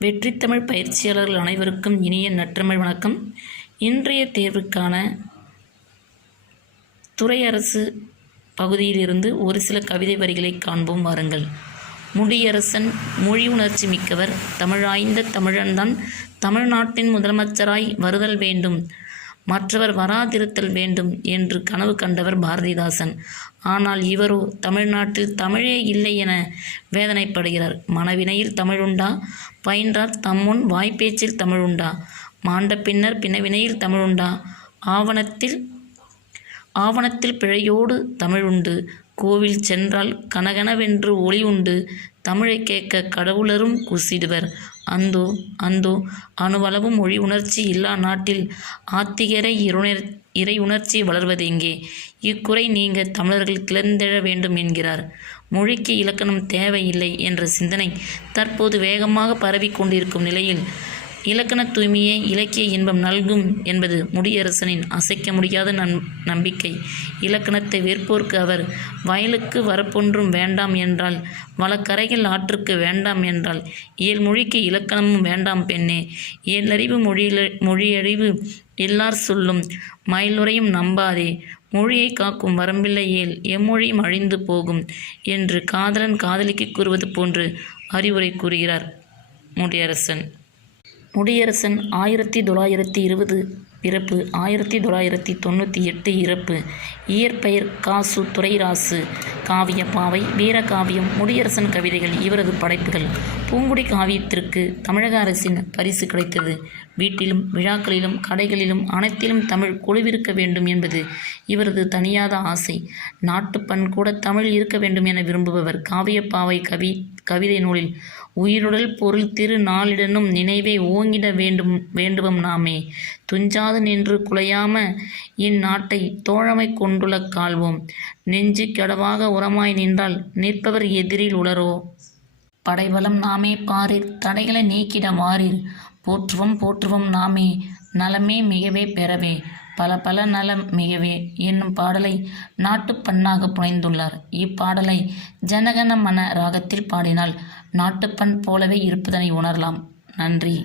வெற்றித்தமிழ் பயிற்சியாளர்கள் அனைவருக்கும் இனிய நற்றமிழ் வணக்கம். இன்றைய தேர்வுக்கான துறை அரசு பகுதியிலிருந்து ஒரு சில கவிதை வரிகளை காண்போம் வாருங்கள். முடியரசன் மொழி உணர்ச்சி மிக்கவர், தமிழாய்ந்த தமிழன்தான் தமிழ்நாட்டின் முதலமைச்சராய் வருதல் வேண்டும், மற்றவர் வராதிருத்தல் வேண்டும் என்று கனவு கண்டவர் பாரதிதாசன். ஆனால் இவரோ தமிழ்நாட்டில் தமிழே இல்லை என வேதனைப்படுகிறார். மனவினையில் தமிழுண்டா, பயின்றார் தம்முன் வாய்ப்பேச்சில் தமிழுண்டா, மாண்ட பின்னர் பிணவினையில் தமிழுண்டா, ஆவணத்தில் பிழையோடு தமிழுண்டு, கோவில் சென்றால் கனகனவென்று ஒளி உண்டு, தமிழை கேட்க கடவுளரும் கூசிடுவர். அந்தோ அந்தோ அணுவளவும் மொழி உணர்ச்சி இல்லா நாட்டில் ஆத்திகரை இறை உணர்ச்சி வளர்வதெங்கே? இக்குறை நீங்க தமிழர்கள் கிளர்ந்தெழ வேண்டும் என்கிறார். மொழிக்கு இலக்கணம் தேவையில்லை என்ற சிந்தனை தற்போது வேகமாக பரவி கொண்டிருக்கும் நிலையில் இலக்கண தூய்மையே இலக்கிய இன்பம் நல்கும் என்பது முடியரசனின் அசைக்க முடியாத நம்பிக்கை. இலக்கணத்தை வெறுப்போர்க்கு அவர் வயலுக்கு வரப்பொன்றும் வேண்டாம் என்றால், வளக்கரைகள் ஆற்றுக்கு வேண்டாம் என்றால், இயல்மொழிக்கு இலக்கணமும் வேண்டாம் பெண்ணே. இயலறிவு மொழியறிவு எல்லார் சொல்லும் மயிலுரையும் நம்பாதே, மொழியை காக்கும் வரம்பில்லை ஏல், எம்மொழியும் அழிந்து போகும் என்று காதலன் காதலிக்கு கூறுவது போன்று அறிவுரை கூறுகிறார் முடியரசன். முடியரசன் 1920 பிறப்பு, 1998 இறப்பு. இயற்பெயர் காசு துரைராசு. காவிய பாவை, வீரகாவியம், முடியரசன் கவிதைகள் இவரது படைப்புகள். பூங்குடி காவியத்திற்கு தமிழக அரசின் பரிசு கிடைத்தது. வீட்டிலும் விழாக்களிலும் கடைகளிலும் அனைத்திலும் தமிழ் கொலுவிருக்க வேண்டும் என்பது இவரது தனியாத ஆசை. நாட்டுப்பண் கூட தமிழ் இருக்க வேண்டும் என விரும்புபவர். காவியப்பாவை கவிதை நூலில் உயிருடல் பொருள் திரு நாளிடனும் நினைவை ஓங்கிட வேண்டுவம் நாமே, துஞ்சாது நின்று குலையாம இந்நாட்டை தோழமை கொண்டுள்ள கால்வோம், நெஞ்சு கடவாக உரமாய் நின்றால் நிற்பவர் எதிரில் உளரோ, படைபலம் நாமே பாரிர் தடைகளை நீக்கிட வாரீர், போற்றுவோம் போற்றுவோம் நாமே நலமே மிகவே பெறவே, பல பல நலம் மிகவே என்னும் பாடலை நாட்டுப்பண்ணாக புனைந்துள்ளார். இப்பாடலை ஜனகன மன ராகத்தில் பாடினால் நாட்டுப்பண் போலவே இருப்பதனை உணரலாம். நன்றி.